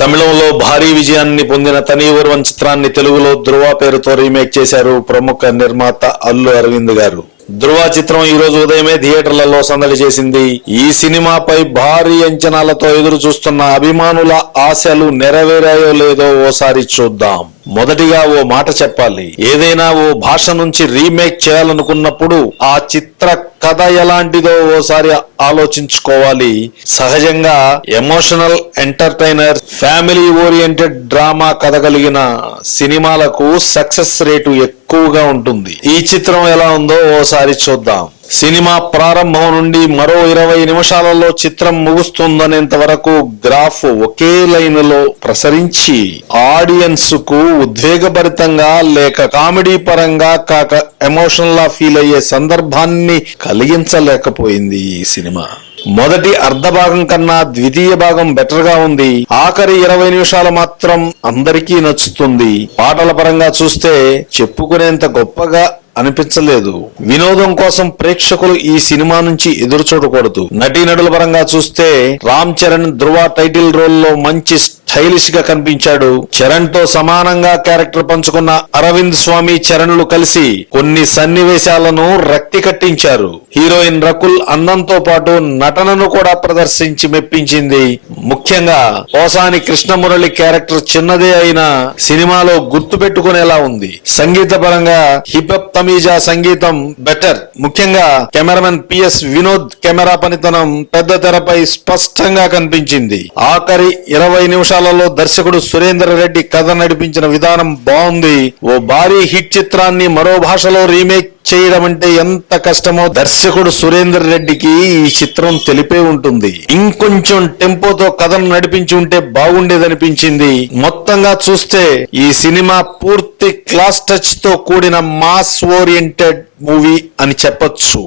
తమిళంలో భారీ విజయాన్ని పొందిన తనీవరం చిత్రాన్ని తెలుగులో ధృవ పేరుతో రీమేక్ చేశారు ప్రముఖ నిర్మాత అల్లు అరవింద్ గారు. ధృవ చిత్రం ఈ రోజు ఉదయమే థియేటర్లలో సందడి చేసింది. ఈ సినిమాపై భారీ అంచనాలతో ఎదురు చూస్తున్న అభిమానుల ఆశలు నెరవేరాయో లేదో ఓసారి చూద్దాం. మొదటిగా ఓ మాట చెప్పాలి. ఏదైనా ఓ భాష నుంచి రీమేక్ చేయాలనుకున్నప్పుడు ఆ చిత్ర కథ ఎలాంటిదో ఓసారి ఆలోచించుకోవాలి. సహజంగా emotional entertainer family oriented drama కథ కలిగిన సినిమాలకు సక్సెస్ రేటు ఎక్కువగా ఉంటుంది. ఈ చిత్రం ఎలా ఉందో ఓసారి చూద్దాం. సినిమా ప్రారంభం నుండి మరో ఇరవై నిమిషాలలో చిత్రం ముగుస్తుందనేంత వరకు గ్రాఫ్ ఒకే లైన్లో ప్రసరించి ఆడియన్స్కు ఉద్వేగభరితంగా లేక కామెడీ పరంగా కాక ఎమోషనల్గా ఫీల్ అయ్యే సందర్భాన్ని కలిగించలేకపోయింది ఈ సినిమా. మొదటి అర్ధ భాగం కన్నా ద్వితీయ భాగం బెటర్గా ఉంది. ఆఖరి ఇరవై నిమిషాలు మాత్రం అందరికీ నచ్చుతుంది. పాటల పరంగా చూస్తే చెప్పుకునేంత గొప్పగా అనిపించలేదు. వినోదం కోసం ప్రేక్షకులు ఈ సినిమా నుంచి ఎదురు చూడకూడదు. నటీనటుల పరంగా చూస్తే రామ్ చరణ్ ధ్రువ టైటిల్ రోల్లో మంచి స్టైలిష్గా కనిపించాడు. చరణ్తో సమానంగా క్యారెక్టర్ పంచుకున్న అరవింద్ స్వామి చరణ్లు కలిసి కొన్ని సన్నివేశాలను రక్తి కట్టించారు. హీరోయిన్ రకుల్ అందంతో పాటు నటనను కూడా ప్రదర్శించి మెప్పించింది. ముఖ్యంగా పోసాని కృష్ణమురళి క్యారెక్టర్ చిన్నదే అయినా సినిమాలో గుర్తు పెట్టుకునేలా ఉంది. సంగీత పరంగా హిపప్ తమీజా సంగీతం బెటర్ ముఖ్యంగా కెమెరామెన్ పిఎస్ వినోద్ కెమెరా పనితనం పెద్ద తెరపై స్పష్టంగా కనిపించింది. ఆఖరి ఇరవై నిమిషాలలో దర్శకుడు సురేందర్ రెడ్డి కథ నడిపించిన విధానం బాగుంది. ఓ భారీ హిట్ చిత్రాన్ని మరో భాషలో రీమేక్ చేయడం అంటే ఎంత కష్టమో దర్శకుడు సురేందర్ రెడ్డికి ఈ చిత్రం తెలిపే ఉంటుంది. ఇంకొంచెం టెంపోతో కథను నడిపించి ఉంటే బాగుండేదనిపించింది. మొత్తంగా చూస్తే ఈ సినిమా పూర్తి క్లాస్ టచ్తో కూడిన మాస్ ఓరియంటెడ్ మూవీ అని చెప్పొచ్చు.